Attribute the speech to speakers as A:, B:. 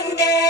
A: one day.